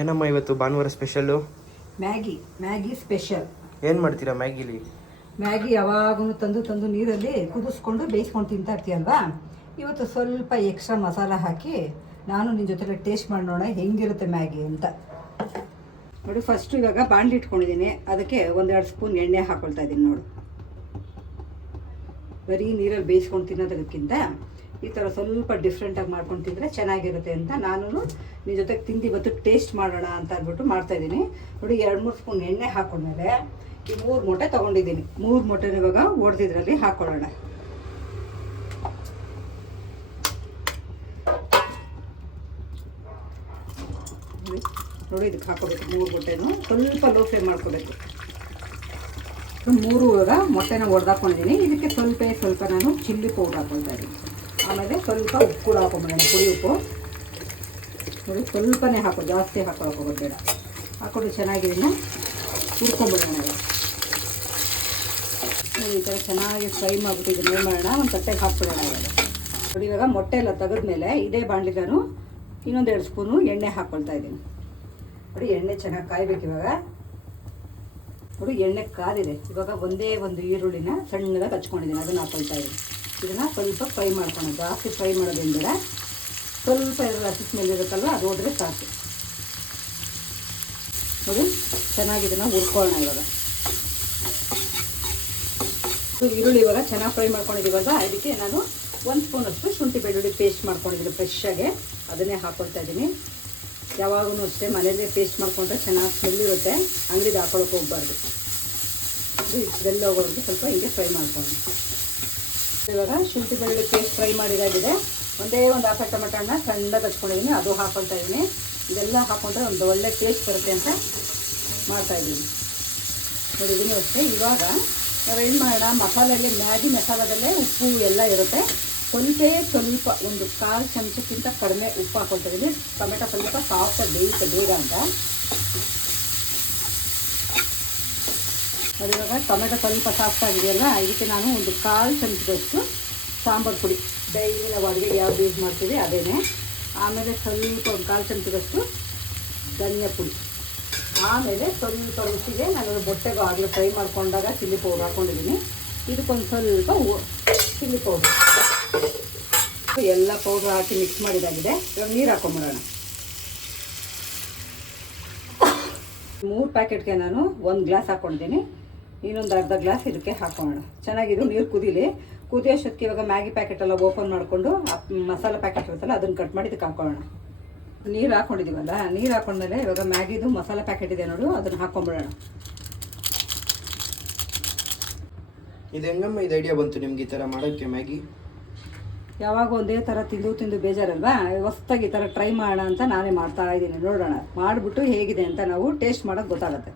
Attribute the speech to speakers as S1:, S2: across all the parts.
S1: ಏನಮ್ಮ ಇವತ್ತು ಭಾನುವಾರ ಸ್ಪೆಷಲ್ಲು?
S2: Maggi Maggi special.
S1: ಏನು ಮಾಡ್ತೀರಾ ಮ್ಯಾಗಿಲಿ?
S2: ಮ್ಯಾಗಿ ಯಾವಾಗೂ ತಂದು ತಂದು ನೀರಲ್ಲಿ ಕುದಿಸ್ಕೊಂಡು ಬೇಯಿಸ್ಕೊಂಡು ತಿಂತಾ ಇರ್ತೀಯಲ್ವಾ? ಇವತ್ತು ಸ್ವಲ್ಪ ಎಕ್ಸ್ಟ್ರಾ ಮಸಾಲ ಹಾಕಿ ನಾನು ನಿನ್ನ ಜೊತೆ ಟೇಸ್ಟ್ ಮಾಡೋಣ ನೋಡೋಣ ಹೆಂಗಿರುತ್ತೆ ಮ್ಯಾಗಿ ಅಂತ. ನೋಡಿ ಫಸ್ಟ್ ಇವಾಗ ಬಾಣಲಿ ಇಟ್ಕೊಂಡಿದ್ದೀನಿ. ಅದಕ್ಕೆ ಒಂದೆರಡು ಸ್ಪೂನ್ ಎಣ್ಣೆ ಹಾಕೊಳ್ತಾ ಇದ್ದೀನಿ ನೋಡು. ಬರೀ ನೀರಲ್ಲಿ ಬೇಯಿಸ್ಕೊಂಡು ತಿನ್ನೋದಕ್ಕಿಂತ ಈ ಥರ ಸ್ವಲ್ಪ ಡಿಫ್ರೆಂಟಾಗಿ ಮಾಡ್ಕೊಂಡು ತಿಂದರೆ ಚೆನ್ನಾಗಿರುತ್ತೆ ಅಂತ ನಾನು ನಿನ್ನ ಜೊತೆಗೆ ತಿಂದು ಇವತ್ತು ಟೇಸ್ಟ್ ಮಾಡೋಣ ಅಂತ ಅಂದ್ಬಿಟ್ಟು ಮಾಡ್ತಾಯಿದ್ದೀನಿ ನೋಡಿ, ಎರಡು ಮೂರು ಸ್ಪೂನ್ ಎಣ್ಣೆ ಹಾಕೊಂಡ್ಮೇಲೆ ಈ ಮೂರು ಮೊಟ್ಟೆ ತೊಗೊಂಡಿದ್ದೀನಿ. ಮೂರು ಮೊಟ್ಟೆನ ಇವಾಗ ಒಡೆದಿದ್ರಲ್ಲಿ ಹಾಕೊಳ್ಳೋಣ. ನೋಡಿ ಇದಕ್ಕೆ ಹಾಕೋಬೇಕು ಮೂರು ಮೊಟ್ಟೆನೂ. ಸ್ವಲ್ಪ ಲೋ ಫ್ಲೇಮ್ ಮಾಡ್ಕೋಬೇಕು. ಮೂರು ಇವಾಗ ಮೊಟ್ಟೆನ ಒಡೆದಾಕೊಂಡಿದ್ದೀನಿ. ಇದಕ್ಕೆ ಸ್ವಲ್ಪ ಸ್ವಲ್ಪ ನಾನು ಚಿಲ್ಲಿ ಪೌಡರ್ ಹಾಕೊಳ್ತಾ ಇದ್ದೀನಿ. ಆಮೇಲೆ ಸ್ವಲ್ಪ ಉಪ್ಪು ಕೂಡ ಹಾಕೊಂಬಿಡೋಣ ಪುಡಿ ಉಪ್ಪು. ಸ್ವಲ್ಪನೇ ಹಾಕು, ಜಾಸ್ತಿ ಹಾಕೊಳಕ್ಕೆ ಹೋಗಬೇಡ. ಬೇಡ ಹಾಕೊಂಡು ಚೆನ್ನಾಗಿ ಇದನ್ನು ಹುರ್ಕೊಂಬಿಡೋಣ ಈ ಥರ ಚೆನ್ನಾಗಿ ಫ್ರೈ ಮಾಡಿಬಿಟ್ಟು ಇದನ್ನು ಮಾಡೋಣ, ಒಂದು ತಟ್ಟೆಗೆ ಹಾಕ್ಬಿಡೋಣ ಇವಾಗ. ಇವಾಗ ಮೊಟ್ಟೆ ಎಲ್ಲ ತೆಗೆದ್ಮೇಲೆ ಇದೇ ಬಾಣ್ಲಿಗಾನು ಇನ್ನೊಂದು ಎರಡು ಸ್ಪೂನು ಎಣ್ಣೆ ಹಾಕ್ಕೊಳ್ತಾ ಇದ್ದೀನಿ. ನೋಡಿ, ಎಣ್ಣೆ ಚೆನ್ನಾಗಿ ಕಾಯ್ಬೇಕು ಇವಾಗ. ನೋಡಿ, ಎಣ್ಣೆ ಕಾದಿದೆ. ಇವಾಗ ಒಂದೇ ಒಂದು ಈರುಳ್ಳಿನ ಸಣ್ಣದಾಗಿ ಹಚ್ಕೊಂಡಿದ್ದೀನಿ ಅದನ್ನು ಹಾಕೊಳ್ತಾ ಇದ್ದೀನಿ. ಇದನ್ನು ಸ್ವಲ್ಪ ಫ್ರೈ ಮಾಡ್ಕೊಳ್ಳೋಣ. ಜಾಸ್ತಿ ಫ್ರೈ ಮಾಡೋದೇನು ಬೇಡ. ಸ್ವಲ್ಪ ಇರೋ ಸ್ಮೆಲ್ ಇರುತ್ತಲ್ಲ ಅದು ಹೋದ್ರೆ ಸಾಕು. ನೋಡಿ, ಚೆನ್ನಾಗಿ ಇದನ್ನು ಹುರ್ಕೊಳ್ಳೋಣ ಇವಾಗ. ಈರುಳ್ಳಿ ಇವಾಗ ಚೆನ್ನಾಗಿ ಫ್ರೈ ಮಾಡ್ಕೊಂಡಿದ್ದೀವಲ್ಲ ಅದಕ್ಕೆ ನಾನು ಒಂದು ಸ್ಪೂನಷ್ಟು ಶುಂಠಿ ಬೆಳ್ಳುಳ್ಳಿ ಪೇಸ್ಟ್ ಮಾಡ್ಕೊಂಡಿದ್ದೀನಿ ಫ್ರೆಶ್ಶಾಗೆ ಅದನ್ನೇ ಹಾಕ್ಕೊಳ್ತಾ ಇದ್ದೀನಿ ಯಾವಾಗೂ ಅಷ್ಟೇ ಮನೆಯಲ್ಲೇ ಪೇಸ್ಟ್ ಮಾಡಿಕೊಂಡ್ರೆ ಚೆನ್ನಾಗಿ ಸ್ಮೆಲ್ ಇರುತ್ತೆ. ಅಂಗಡಿದು ಹಾಕೊಳಕ್ಕೆ ಹೋಗ್ಬಾರ್ದು. ಬೆಲ್ಲ ಹೋಗೋರಿಗೆ ಸ್ವಲ್ಪ ಹಿಂಗೆ ಫ್ರೈ ಮಾಡ್ಕೊಳ್ಳೋಣ. ಇವಾಗ ಶುಂಠಿ ಬೆಳ್ಳುಳ್ಳಿ ಪೇಸ್ಟ್ ಫ್ರೈ ಮಾಡಿದಾಗಿದೆ. ಒಂದೇ ಒಂದು ಹಾಫ್ ಟೊಮೆಟೊನ ಸಣ್ಣದಾಗಿ ಹಚ್ಕೊಂಡಿದ್ದೀನಿ ಅದು ಹಾಕೊಳ್ತಾ ಇದ್ದೀನಿ ಇದೆಲ್ಲ ಹಾಕೊಂಡ್ರೆ ಒಂದು ಒಳ್ಳೆ ಟೇಸ್ಟ್ ಬರುತ್ತೆ ಅಂತ ಮಾಡ್ತಾ ಇದ್ದೀನಿ ನೋಡಿದ್ದೀನಿ ಅಷ್ಟೇ. ಇವಾಗ ನಾವೇನು ಮಾಡೋಣ? ಮಸಾಲೆಯಲ್ಲಿ ಮ್ಯಾಗಿ ಮಸಾಲದಲ್ಲೇ ಉಪ್ಪು ಎಲ್ಲ ಇರುತ್ತೆ. ಸ್ವಲ್ಪ ಸ್ವಲ್ಪ ಒಂದು ಕಾಲು ಚಮಚಕ್ಕಿಂತ ಕಡಿಮೆ ಉಪ್ಪು ಹಾಕೊಳ್ತಾ ಇದ್ದೀನಿ ಟೊಮೆಟೊ ಸ್ವಲ್ಪ ಸಾಫ್ಟಾಗಿ ಬೇಯುತ್ತೆ ಬೇಗ ಅಂತ. ಇವಾಗ ಟೊಮೆಟೊ ಸ್ವಲ್ಪ ಸಾಫ್ಟ್ ಆಗಿದೆಯಲ್ಲ ಇದಕ್ಕೆ ನಾನು ಒಂದು ಕಾಲು ಚಮಚದಷ್ಟು ಸಾಂಬಾರು ಪುಡಿ. ಡೈಲಿ ನಾವು ಅಡುಗೆಗೆ ಯಾವ್ದು ಯೂಸ್ ಮಾಡ್ತೀವಿ ಅದೇನೆ. ಆಮೇಲೆ ಸ್ವಲ್ಪ ಒಂದು ಕಾಲು ಚಮಚದಷ್ಟು ಧನಿಯಾ ಪುಡಿ. ಆಮೇಲೆ ಸ್ವಲ್ಪ ರುಚಿಗೆ ನಾನು ಬೊಟ್ಟೆಗೆ ಆಗಲೇ ಫ್ರೈ ಮಾಡ್ಕೊಂಡಾಗ ಚಿಲ್ಲಿ ಪೌಡ್ರ್ ಹಾಕ್ಕೊಂಡಿದ್ದೀನಿ ಇದಕ್ಕೊಂದು ಸ್ವಲ್ಪ ಚಿಲ್ಲಿ ಪೌಡರ್. ಎಲ್ಲ ಪೌಡ್ರ್ ಹಾಕಿ ಮಿಕ್ಸ್ ಮಾಡಿದಾಗಿದೆ. ಇವಾಗ ನೀರು ಹಾಕೊಂಬಿಡೋಣ. ಮೂರು ಪ್ಯಾಕೆಟ್ಗೆ ನಾನು ಒಂದು ಗ್ಲಾಸ್ ಹಾಕ್ಕೊಂಡಿದ್ದೀನಿ ಇನ್ನೊಂದು ಅರ್ಧ ಗ್ಲಾಸ್ ಇದಕ್ಕೆ ಹಾಕೋಣ. ಚೆನ್ನಾಗಿದು ನೀರು ಕುದೀಲಿ. ಕುದಿಯೋಷ್ಟೊತ್ತಿಗೆ ಇವಾಗ ಮ್ಯಾಗಿ ಪ್ಯಾಕೆಟ್ ಎಲ್ಲ ಓಪನ್ ಮಾಡಿಕೊಂಡು ಮಸಾಲ ಪ್ಯಾಕೆಟ್ ಇರುತ್ತಲ್ಲ ಅದನ್ನು ಕಟ್ ಮಾಡಿ ಇದಕ್ಕೆ ಹಾಕೊಳ್ಳೋಣ. ನೀರು ಹಾಕೊಂಡಿದ್ದೀವಲ್ಲ ನೀರು ಹಾಕೊಂಡ್ಮೇಲೆ ಇವಾಗ ಮ್ಯಾಗಿದು ಮಸಾಲ ಪ್ಯಾಕೆಟ್ ಇದೆ ನೋಡು ಅದನ್ನು ಹಾಕೊಂಡ್ಬಿಡೋಣ
S1: ಇದು ಹೆಂಗಮ್ಮ ಇದು ಐಡಿಯಾ ಬಂತು ನಿಮ್ಗೆ ಈ ಥರ ಮಾಡೋಕ್ಕೆ ಮ್ಯಾಗಿ?
S2: ಯಾವಾಗ ಒಂದೇ ಥರ ತಿಂದು ತಿಂದು ಬೇಜಾರಲ್ವಾ? ಹೊಸ್ದಾಗಿ ಈ ಥರ ಟ್ರೈ ಮಾಡೋಣ ಅಂತ ನಾನೇ ಮಾಡ್ತಾ ಇದ್ದೀನಿ. ನೋಡೋಣ ಮಾಡಿಬಿಟ್ಟು ಹೇಗಿದೆ ಅಂತ ನಾವು ಟೇಸ್ಟ್ ಮಾಡೋಕ್ಕೆ ಗೊತ್ತಾಗುತ್ತೆ.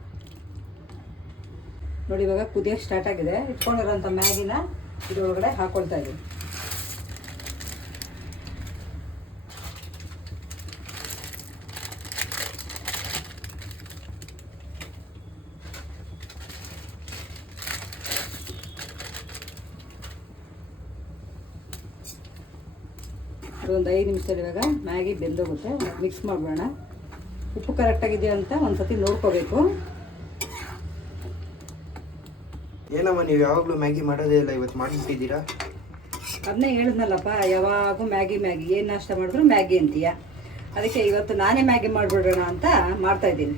S2: ನೋಡಿ, ಇವಾಗ ಕುದಿಯೋಕ್ಕೆ ಸ್ಟಾರ್ಟ್ ಆಗಿದೆ. ಇಟ್ಕೊಂಡಿರೋಂಥ ಮ್ಯಾಗಿನ ಇದರೊಳಗಡೆ ಹಾಕೊಳ್ತಾ ಇದ್ದೀನಿ. ಒಂದು ಐದು ನಿಮಿಷದಲ್ಲಿ ಇವಾಗ ಮ್ಯಾಗಿ ಬೆಂದೋಗುತ್ತೆ. ಮಿಕ್ಸ್ ಮಾಡಿಬಿಡೋಣ. ಉಪ್ಪು ಕರೆಕ್ಟಾಗಿದೆಯಾ ಅಂತ ಒಂದು ಸತಿ ನೋಡ್ಕೋಬೇಕು.
S1: ಏನಮ್ಮ ನೀವು ಯಾವಾಗಲೂ ಮ್ಯಾಗಿ ಮಾಡೋದೇ ಇಲ್ಲ ಇವತ್ತು ಮಾಡಿಬಿಟ್ಟಿದ್ದೀರಾ?
S2: ಅದನ್ನೇ ಹೇಳಿದ್ನಲ್ಲಪ್ಪ ಯಾವಾಗೂ ಮ್ಯಾಗಿ ಮ್ಯಾಗಿ ಏನು ನಾಷ್ಟ ಮಾಡಿದ್ರು ಮ್ಯಾಗಿ ಅಂತೀಯ? ಅದಕ್ಕೆ ಇವತ್ತು ನಾನೇ ಮ್ಯಾಗಿ ಮಾಡಿಬಿಡೋಣ ಅಂತ ಮಾಡ್ತಾ ಇದ್ದೀನಿ.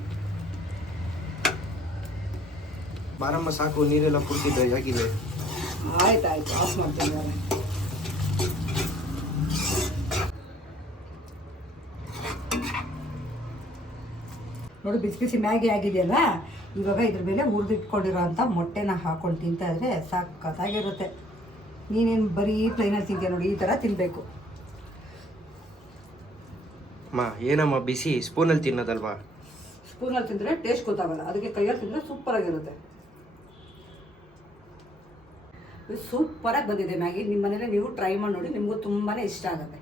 S1: ಬಾರಮ್ಮ ಸಾಕು ನೀರೆಲ್ಲ ಕುಡ್ತಿದ್ದೆ ಹೇಗಿದೆ?
S2: ಆಯ್ತು ಆಯ್ತು ಆಫ್ ಮಾಡ್ತೀನಿ ನೋಡು ನೋಡಿ ಬಿಸಿ ಬಿಸಿ ಮ್ಯಾಗಿ ಆಗಿದೆಯಲ್ಲ ಇವಾಗ ಇದ್ರ ಮೇಲೆ ಹುರಿದಿಟ್ಕೊಂಡಿರೋ ಅಂಥ ಮೊಟ್ಟೆನ ಹಾಕೊಂಡು ತಿಂತಾ ಇದ್ರೆ ಸಾಕಾಗಿರುತ್ತೆ ನೀನೇನು ಬರೀ ಪ್ಲೈನಲ್ಲಿ ತಿಂತೀಯ ನೋಡಿ ಈ ಥರ ತಿನ್ನಬೇಕು
S1: ಅಮ್ಮ ಏನಮ್ಮ ಬಿಸಿ ಸ್ಪೂನಲ್ಲಿ ತಿನ್ನೋದಲ್ವಾ?
S2: ಸ್ಪೂನಲ್ಲಿ ತಿಂದರೆ ಟೇಸ್ಟ್ ಗೊತ್ತಾಗಲ್ಲ. ಅದಕ್ಕೆ ಕೈಯಲ್ಲಿ ತಿಂದರೆ ಸೂಪರಾಗಿರುತ್ತೆ. ಸೂಪರಾಗಿ ಬಂದಿದೆ ಮ್ಯಾಗಿ. ನಿಮ್ಮ ಮನೇಲಿ ನೀವು ಟ್ರೈ ಮಾಡಿ ನೋಡಿ ನಿಮಗೂ ತುಂಬಾ ಇಷ್ಟ ಆಗುತ್ತೆ.